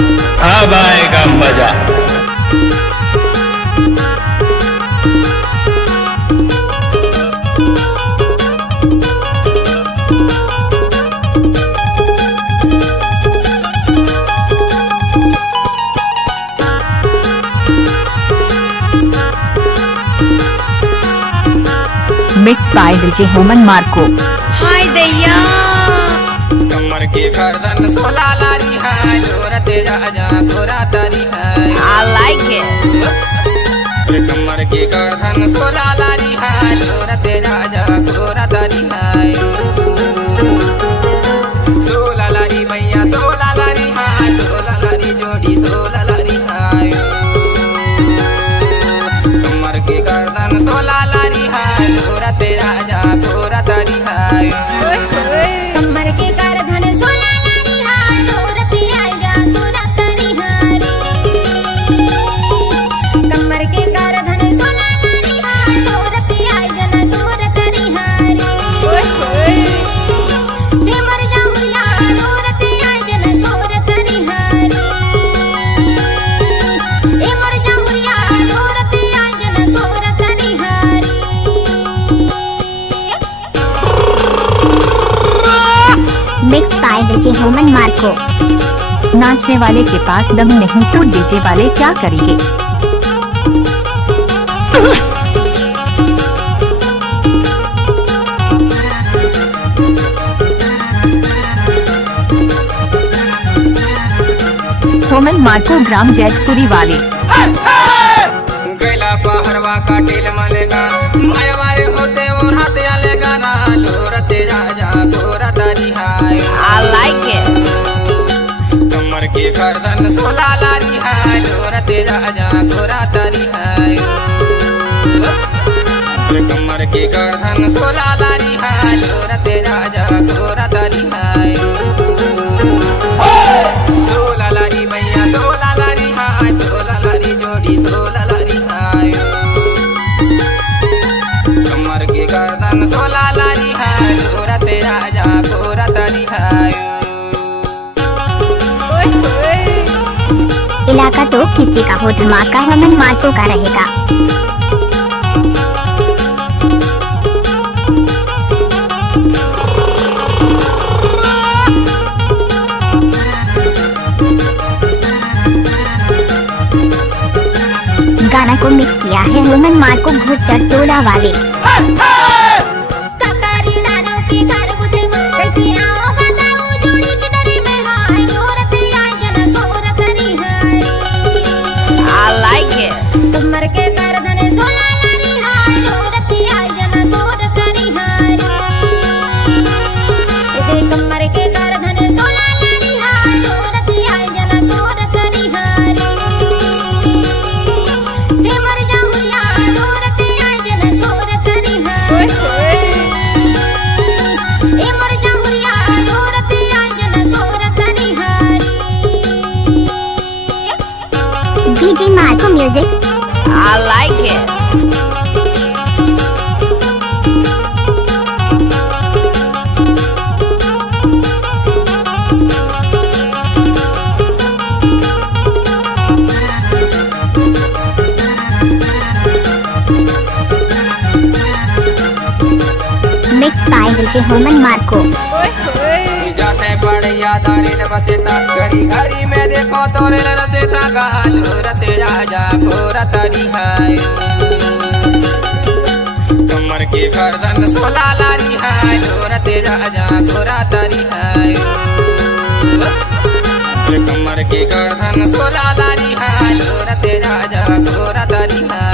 अब आएगा मजा। मिक्स बाय डीजे होमन मार्को। हाय दैया कमर की गर्दन सोला लारी है, जोर तेजा जा गोरा तारी है। आई लाइक इट। कमर की गर्दन सोला लारी है, जोर तेजा जा गोरा तारी है। सोला लारी भैया सोला लारी है, सोला लारी जोड़ी सोला लारी है। कमर की गर्दन सोला लारी है, जोर तेजा जा गोरा तारी है। कमर के गर्दन सोला लारी है, जोरती आजा गोरा तारी हारी। कमर के गर्दन सोला लारी है, जोरती आजा गोरा तारी हारी। हे मर जाऊया जोरती आजा गोरा तारी हारी। हे मर जाऊया जोरती आजा गोरा तारी हारी। Mix by DJ human Marco. नाचने वाले के पास दम नहीं तो डीजे वाले क्या करेंगे। होमन मार्को ग्राम जैतपुरी वाले। गैला पहरवा का टेल मलेगा, माया मारे होते और हाथे आलेगा ना। जोर तेजा जा गोरा तारी है। आई लाइक इट। कमर की गर्दन सोला लारी है, जोर तेजा जा गोरा तारी है। कमर की गर्दन सोला लारी है, जोर तेजा जा गोरा तारी है। सोला लारी भैया सोला लारी है, सोला लारी जोड़ी सोला लारी है। कमर की गर्दन सोला लारी है, जोर तेजा जा गोरा तारी है। इलाका तो किसी का हो, धमाका होमन मार्को का रहेगा। गाना को मिक्स किया है होमन मार्को घोचर टोला वाले। ककारी नारों के घर बुझे कैसी आओगा दाऊ जोड़ी की डरी में हाय। जोरती आजा गोरा तारी हारी। आई लाइक इट। कमर के गर्दन सोला लारी है, जोरती आजा गोरा तारी हारी। दे कमर के गर्दन सोला लारी है, जोरती आजा गोरा तारी हारी। हे मर जाऊया जोरती आजा गोरा तारी हारी। हे मर जाऊया जोरती आजा गोरा तारी हारी। DJ Marco music. I like it. Mix by DJ human Marco. जाते पड़िया दारिल बसेता, घड़ी घड़ी में देखो तो रेल रसेता। जोर तेजा जा गोरा तारी है। कमर की गर्दन सोला लारी है, जोर तेजा जा गोरा तारी है। कमर की गर्दन सोला लारी है, जोर तेजा जा गोरा तारी है।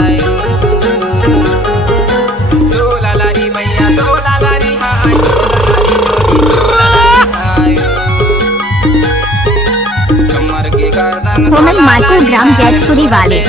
सोला लारी भैया सोला लारी है, सोला लारी जोड़ी सोला लारी है। कमर की गर्दन होमन मार्को ग्राम जैतपुरी वाले।